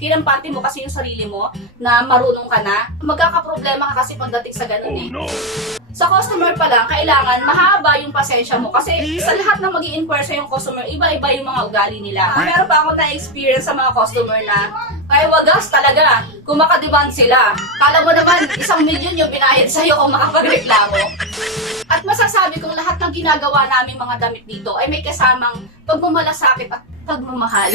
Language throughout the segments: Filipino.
kinampante mo kasi yung sarili mo na marunong ka na, magkakaproblema ka kasi pagdating sa ganun eh. Sa customer pa lang, kailangan mahaba yung pasensya mo kasi sa lahat na mag-i-inquire sa yung customer, iba-iba yung mga ugali nila. Meron pa ako na-experience sa mga customer na ay wagas talaga kung makademand sila. Kala mo naman, 1,000,000 yung binayad sa'yo kung makapagreklamo. At masasabi kong lahat ng ginagawa namin mga damit dito ay may kasamang pagmamalasakit at pagmamahal.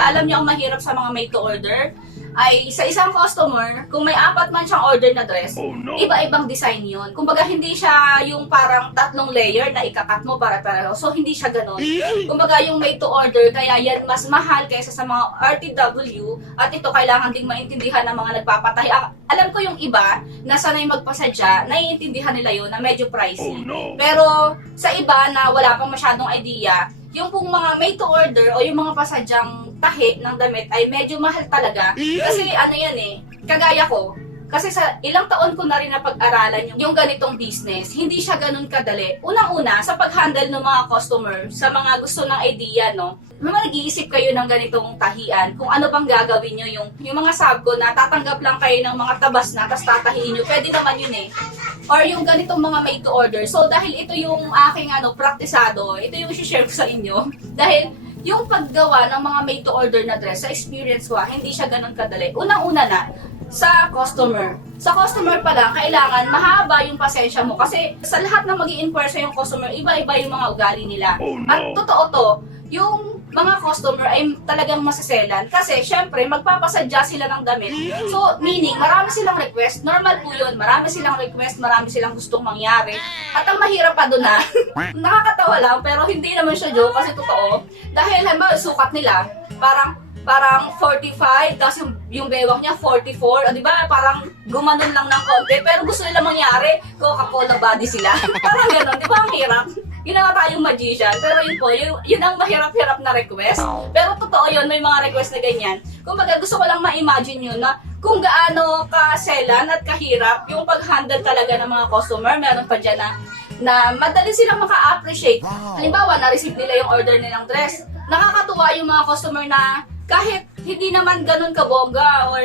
Alam niyo ang mahirap sa mga made to order ay sa isang customer, kung may 4 man siyang order na dress, iba-ibang design yun. Kumbaga hindi siya yung parang 3 layer na ikakat mo para pareho. So hindi siya ganun. Kumbaga yung made to order, kaya yan mas mahal kaysa sa mga RTW at ito kailangan ding maintindihan ng mga nagpapatahi. Alam ko yung iba na sanay magpasadya, naiintindihan nila yun na medyo pricey. Pero sa iba na wala pang masyadong idea, yung pong mga made to order o yung mga pasadyang tahi ng damit ay medyo mahal talaga. Kasi ano yan eh, kagaya ko, kasi sa ilang taon ko na rin napag-aralan yung ganitong business, hindi siya ganun kadali. Unang-una, sa pag-handle ng mga customer, sa mga gusto ng idea, no? Nag-iisip kayo ng ganitong tahian, kung ano bang gagawin nyo, yung mga sabgo na tatanggap lang kayo ng mga tabas na, tapos tatahiin nyo, pwede naman yun eh. Or yung ganitong mga made to order. So dahil ito yung aking praktisado, ito yung i-share ko sa inyo. Dahil yung paggawa ng mga made to order na dress, sa experience ko, hindi siya ganun kadali. Unang-una na, sa customer. Sa customer pa lang, kailangan mahaba yung pasensya mo kasi sa lahat na mag-i-inquire sa yung customer, iba-iba yung mga ugali nila. At totoo to, yung mga customer ay talagang masaselan kasi syempre magpapasadya sila ng damit. So meaning marami silang request, normal po yun, marami silang request, marami silang gustong mangyari. At ang mahirap pa doon na nakakatawa lang pero hindi naman siya joke kasi totoo. Dahil halimbawa sukat nila parang 45, tapos yung bewang niya 44, o di ba? Parang gumanon lang ng konti, pero gusto nila mangyari, Coca-Cola body sila. Parang gano'n, di ba ang hirap? Ginawa tayong magician, pero yun po, yun ang mahirap-hirap na request. Pero totoo yun, may mga request na ganyan. Kumbaga gusto ko lang ma-imagine yun na kung gaano kaselan at kahirap yung pag-handle talaga ng mga customer. Meron pa dyan na madali silang maka-appreciate. Halimbawa, na-receive nila yung order nilang dress. Nakakatuwa yung mga customer na kahit hindi naman ganun kabongga or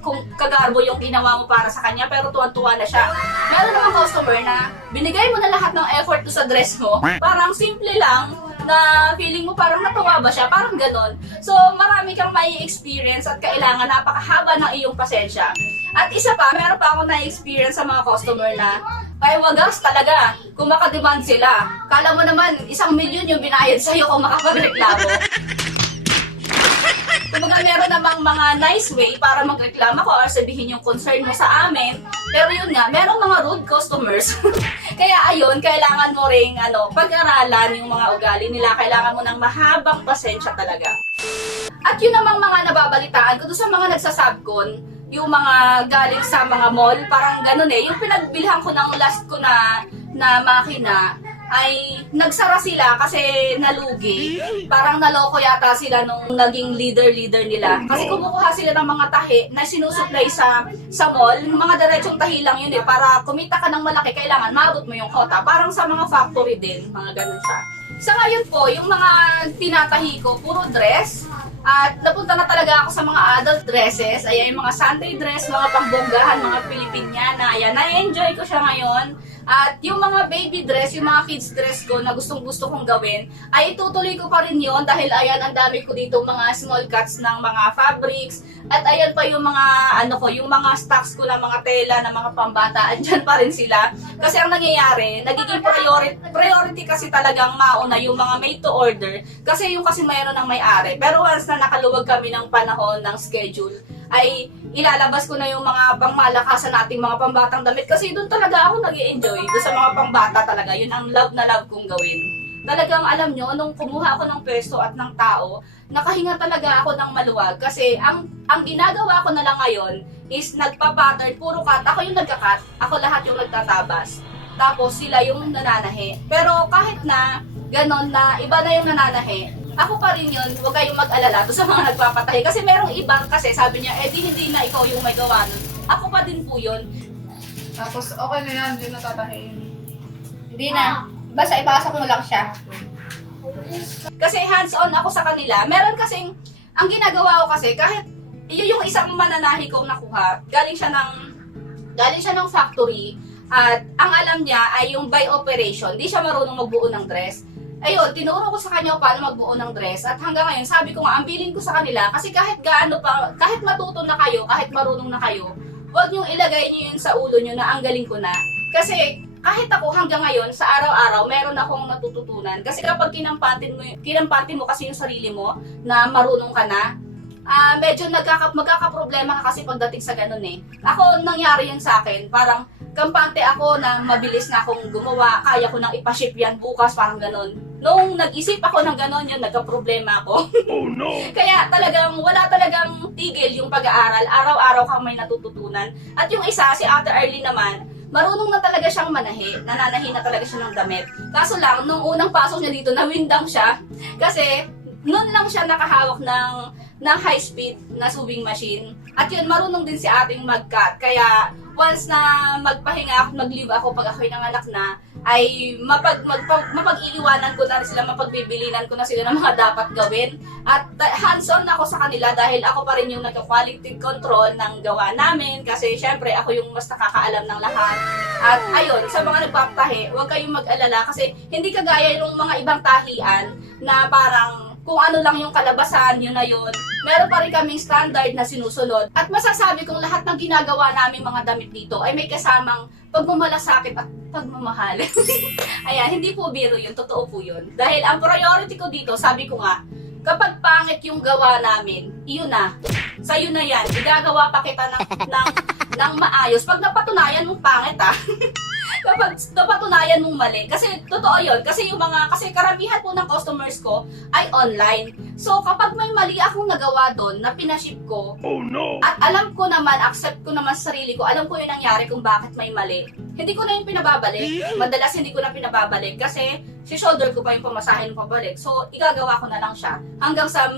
kung kagarbo yung ginawa mo para sa kanya, pero tuwan-tuwa na siya. Meron naman customer na binigay mo na lahat ng effort to sa dress mo, parang simple lang, na feeling mo parang natuwa ba siya, parang ganun. So marami kang may experience at kailangan napakahaba ng iyong pasensya. At isa pa, meron pa ako na-experience sa mga customer na ay wagas talaga kung makademand sila. Kala mo naman 1,000,000 yung binayad sa'yo kung makapagreklamo. Kumbaga meron namang mga nice way para magreklamo ko or sabihin yung concern mo sa amin. Pero yun nga, merong mga rude customers. Kaya ayun, kailangan mo ring pag-aralan yung mga ugali nila. Kailangan mo ng mahabang pasensya talaga. At yun namang mga nababalitaan ko doon sa mga nagsasabkon, yung mga galing sa mga mall, parang ganun eh. Yung pinagbilhan ko ng last ko na makina, ay nagsara sila kasi nalugi. Parang naloko yata sila nung naging leader nila. Kasi kumukuha sila ng mga tahi na sinusupply sa mall. Mga diretsong tahi lang yun eh. Para kumita ka ng malaki, kailangan maabot mo yung quota. Parang sa mga factory din, mga ganun siya. Sa ngayon po, yung mga tinatahi ko, puro dress. At napunta na talaga ako sa mga adult dresses. Ayan, yung mga Sunday dress, mga pangbonggahan, mga Pilipinyana. Ayan, na-enjoy ko siya ngayon. At yung mga baby dress, yung mga kids dress ko na gustong-gusto kong gawin, ay itutuloy ko pa rin yun dahil ayan, ang dami ko dito mga small cuts ng mga fabrics. At ayan pa yung mga, yung mga stocks ko ng mga tela, ng mga pambata, andyan pa rin sila. Kasi ang nangyayari, nagiging priority kasi talagang mauna yung mga made to order. Kasi yung kasi mayroon ng may-ari. Pero once na nakaluwag kami ng panahon, ng schedule, ay ilalabas ko na yung mga pangmalakasan nating mga pambatang damit kasi doon talaga ako nag-i-enjoy. Doon sa mga pangbata talaga, yun ang love na love kong gawin. Talagang alam nyo, nung kumuha ako ng pwesto at ng tao, nakahinga talaga ako ng maluwag kasi ang ginagawa ko na lang ngayon is nagpa-pattern, puro cut. Ako yung nagka-cut, ako lahat yung nagtatabas. Tapos sila yung nananahi. Pero kahit na ganon na iba na yung nananahi, ako pa rin yun, huwag kayong mag-alala to sa mga nagpapatahi. Kasi merong ibang kasi sabi niya, hindi na ikaw yung may gawa nun. Ako pa din po yun. Tapos okay na yan, hindi natatahin. Hindi na. Basta ipasok mo lang siya. Kasi hands-on ako sa kanila. Meron kasing, ang ginagawa ko kasi, kahit yung isang mananahi kong nakuha, galing siya ng factory, at ang alam niya ay yung by operation, di siya marunong magbuo ng dress. Ayun, tinuro ko sa kanya paano magbuo ng dress, at hanggang ngayon, sabi ko nga, ang bilin ko sa kanila, kasi kahit gaano pa, kahit matuto na kayo, kahit marunong na kayo, huwag niyong ilagay niyo yun sa ulo niyo na ang galing ko na. Kasi, kahit ako hanggang ngayon, sa araw-araw, meron akong natututunan. Kasi kapag kinampante mo kasi yung sarili mo, na marunong ka na, medyo magkakaproblema ka kasi pagdating sa ganun eh. Ako, nangyari yun sa akin, parang kampante ako na mabilis na akong gumawa, kaya ko nang ipaship yan bukas, parang ganun. Nung nag-isip ako ng ganun yun, nagka-problema ako. Oh no! Kaya talagang, wala talagang tigil yung pag-aaral, araw-araw kang may natututunan. At yung isa, si Ate Arlene naman, marunong na talaga siyang manahi, nananahi na talaga siya ng damit. Kaso lang, nung unang pasok niya dito, nawindang siya, kasi noon lang siya nakahawak ng high-speed na sewing machine. At yun, marunong din si ating mag-cut. Kaya, once na magpahinga ako, mag-leave ako pag ako'y nanganak na, ay mapag-iiwanan ko na rin sila, mapagbibilinan ko na sila ng mga dapat gawin. At hands-on ako sa kanila dahil ako pa rin yung nagka-quality control ng gawa namin. Kasi syempre, ako yung mas nakakaalam ng lahat. At ayun, sa mga nagpapatahi, huwag kayong mag-alala kasi hindi kagaya yung mga ibang tahian na parang kung ano lang yung kalabasan, yun na yun. Meron pa rin kaming standard na sinusunod. At masasabi kong lahat ng ginagawa namin mga damit dito ay may kasamang pagmamalasakit at pagmamahal. Ayan, hindi po biro yun, totoo po yun. Dahil ang priority ko dito, sabi ko nga, kapag pangit yung gawa namin, iyon na. Sa'yo na yan. Igagawa pa kita ng maayos. Pag napatunayan mong pangit kapag napatunayan mong mali. Kasi totoo yun. Kasi kasi karamihan po ng customers ko ay online. So kapag may mali akong nagawa doon na pinaship ko, Oh no! at alam ko naman, accept ko naman sa sarili ko, alam ko yung nangyari kung bakit may mali. Hindi ko na yung pinababalik. Madalas hindi ko na pinababalik kasi si shoulder ko pa yung pamasahin pabalik. So igagawa ko na lang siya hanggang sa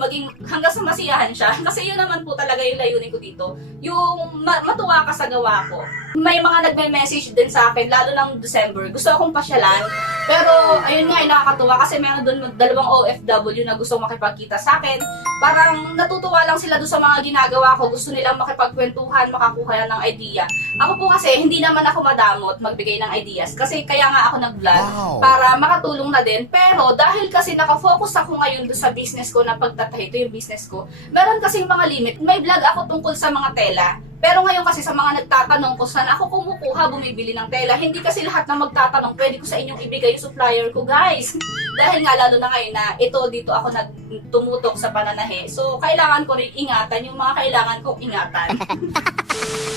masiyahan siya. Kasi yun naman po talaga yung layunin ko dito. Yung matuwa ka sa gawa ko. May mga nagme-message din sa akin, lalo ng December. Gusto akong pasyalan. Pero ayun nga, nakakatuwa kasi meron doon dalawang OFW na gusto makipagkita sa akin. Parang natutuwa lang sila doon sa mga ginagawa ko. Gusto nilang makipagkwentuhan, makakuha ng idea. Ako po kasi hindi naman ako madamot magbigay ng ideas. Kasi kaya nga ako nag-vlog para makatulong na din. Pero dahil kasi nakafocus ako ngayon doon sa business ko na pagtatahi, ito yung business ko. Meron kasing mga limit. May vlog ako tungkol sa mga tela. Pero ngayon kasi sa mga nagtatanong ko saan ako kumukuha, bumibili ng tela, hindi kasi lahat na magtatanong, pwede ko sa inyong ibigay yung supplier ko, guys. Dahil nga lalo na ngayon na dito ako nagtumutok sa pananahe. So, kailangan ko rin ingatan yung mga kailangan kong ingatan.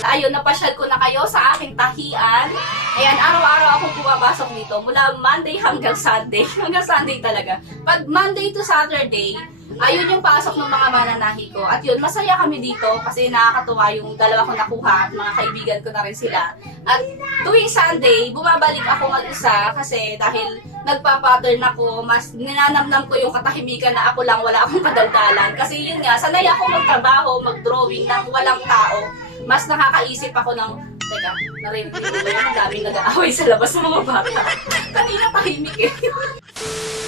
Ayun, napasyal ko na kayo sa aking tahian. Ayan, araw-araw akong pumapasok dito mula Monday hanggang Sunday. Hanggang Sunday talaga. Pag Monday to Saturday, ayun yung pasok ng mga mananahi ko. At yun, masaya kami dito kasi nakakatuwa yung dalawa ko nakuha at mga kaibigan ko na rin sila. At tuwing Sunday, bumabalik ako mag-isa kasi dahil nagpa-pattern ako, mas ninanamnam ko yung katahimikan na ako lang, wala akong kadaldalan. Kasi yun nga, sanay ako magtrabaho, mag-drawing ng walang tao. Mas nakakaisip ako ng, teka, narinig ko ba yung daming nag-aaway sa labas ng mga bata? Kanina tahimik eh.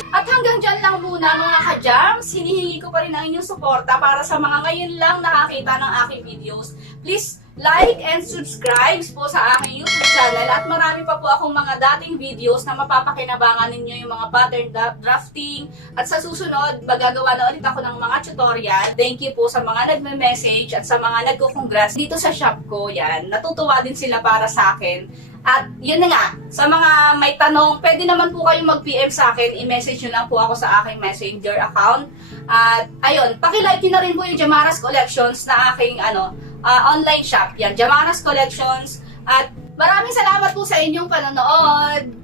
At hanggang dyan lang muna mga ka-jams, hinihingi ko pa rin ang inyong suporta para sa mga ngayon lang nakakita ng aking videos. Please like and subscribe po sa aking YouTube channel at marami pa po akong mga dating videos na mapapakinabangan ninyo yung mga pattern drafting at sa susunod, magagawa na ulit ako ng mga tutorial. Thank you po sa mga nagme-message at sa mga nagko-congrats dito sa shop ko. Yan, natutuwa din sila para sa akin. At yun na nga, sa mga may tanong, pwede naman po kayong mag-PM sa akin, i-message nyo lang po ako sa aking messenger account. At ayun, pakilike nyo na rin po yung Jamaras Collections na aking online shop. Yan, Jamaras Collections. At maraming salamat po sa inyong panonood.